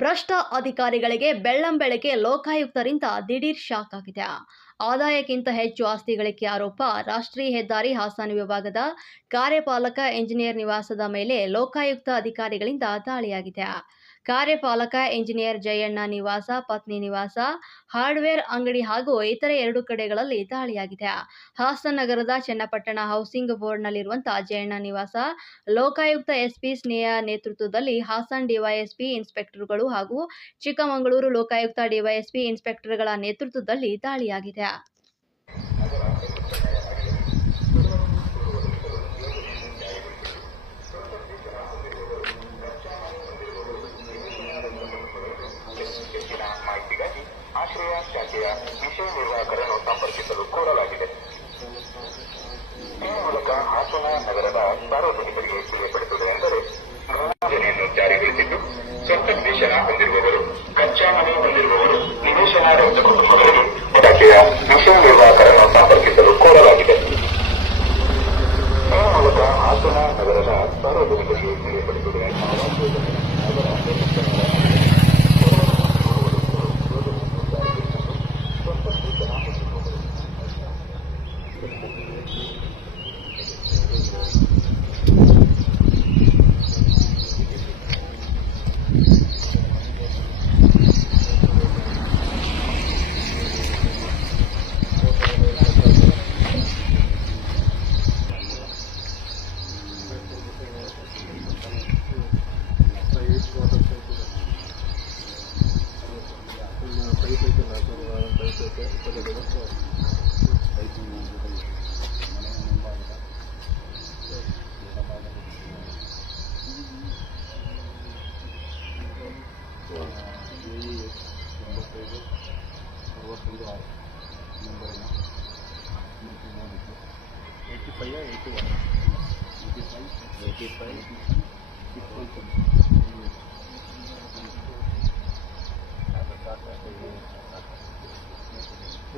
ಭ್ರಷ್ಟ ಅಧಿಕಾರಿಗಳಿಗೆ ಬೆಳ್ಳಂಬೆಳಗ್ಗೆ ಲೋಕಾಯುಕ್ತರಿಂದ ದಿಢೀರ್ ಶಾಕ್ ಆಗಿದೆ. ಆದಾಯಕ್ಕಿಂತ ಹೆಚ್ಚು ಆಸ್ತಿ ಗಳಿಕೆ ಆರೋಪ. ರಾಷ್ಟ್ರೀಯ ಹೆದ್ದಾರಿ ಹಾಸನ ವಿಭಾಗದ ಕಾರ್ಯಪಾಲಕ ಎಂಜಿನಿಯರ್ ನಿವಾಸದ ಮೇಲೆ ಲೋಕಾಯುಕ್ತ ಅಧಿಕಾರಿಗಳಿಂದ ದಾಳಿಯಾಗಿದೆ. ಕಾರ್ಯಪಾಲಕ ಎಂಜಿನಿಯರ್ ಜಯಣ್ಣ ನಿವಾಸ, ಪತ್ನಿ ನಿವಾಸ, ಹಾರ್ಡ್ವೇರ್ ಅಂಗಡಿ ಹಾಗೂ ಇತರೆ 2 ಕಡೆಗಳಲ್ಲಿ ದಾಳಿಯಾಗಿದೆ. ಹಾಸನ ನಗರದ ಚನ್ನಪಟ್ಟಣ ಹೌಸಿಂಗ್ ಬೋರ್ಡ್ನಲ್ಲಿರುವಂತಹ ಜಯಣ್ಣ ನಿವಾಸ ಲೋಕಾಯುಕ್ತ ಎಸ್ಪಿ ಸ್ನೇಹ ನೇತೃತ್ವದಲ್ಲಿ ಹಾಸನ ಡಿವೈಎಸ್ಪಿ ಇನ್ಸ್ಪೆಕ್ಟರ್ಗಳು ಹಾಗೂ ಚಿಕ್ಕಮಗಳೂರು ಲೋಕಾಯುಕ್ತ ಡಿವೈಎಸ್ಪಿ ಇನ್ಸ್ಪೆಕ್ಟರ್ಗಳ ನೇತೃತ್ವದಲ್ಲಿ ದಾಳಿಯಾಗಿದೆ. ಮಾಹಿತಿಗಾಗಿ ಆಶ್ರಯ ಶಾಖೆಯ ವಿಷಯ ನಿರ್ವಾಹಕರನ್ನು ಸಂಪರ್ಕಿಸಲು ಕೋರಲಾಗಿದೆ. ಈ ಮೂಲಕ ಹಾಸನ ನಗರದ ಸಾರ್ವಜನಿಕರಿಗೆ ತಿಳಿಯಪಡಿಸುವುದೆಂದರೆ, ಯೋಜನೆಯನ್ನು ಜಾರಿಗೊಳಿಸಿದ್ದು ಸ್ವಂತ ನಿವೇಶನ ಹೊಂದಿರುವವರು, ಕಚ್ಚಾ ಮನೆ ಹೊಂದಿರುವವರು, ನಿವೇಶನ ರಹಿತ ಕುಟುಂಬಗಳಿಗೆ ಇಲಾಖೆಯ ವಿಷಯ ನಿರ್ವಾಹಕರನ್ನು ಸಂಪರ್ಕಿಸಲು ಕೋರಲಾಗಿದೆ. ಈ ಮೂಲಕ ಹಾಸನ ನಗರದ ಸಾರ್ವಜನಿಕರಿಗೆ ತಿಳಿಯಪಡಿಸುವುದೆಂದರೆ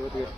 ಇವತ್ತು ಎಷ್ಟು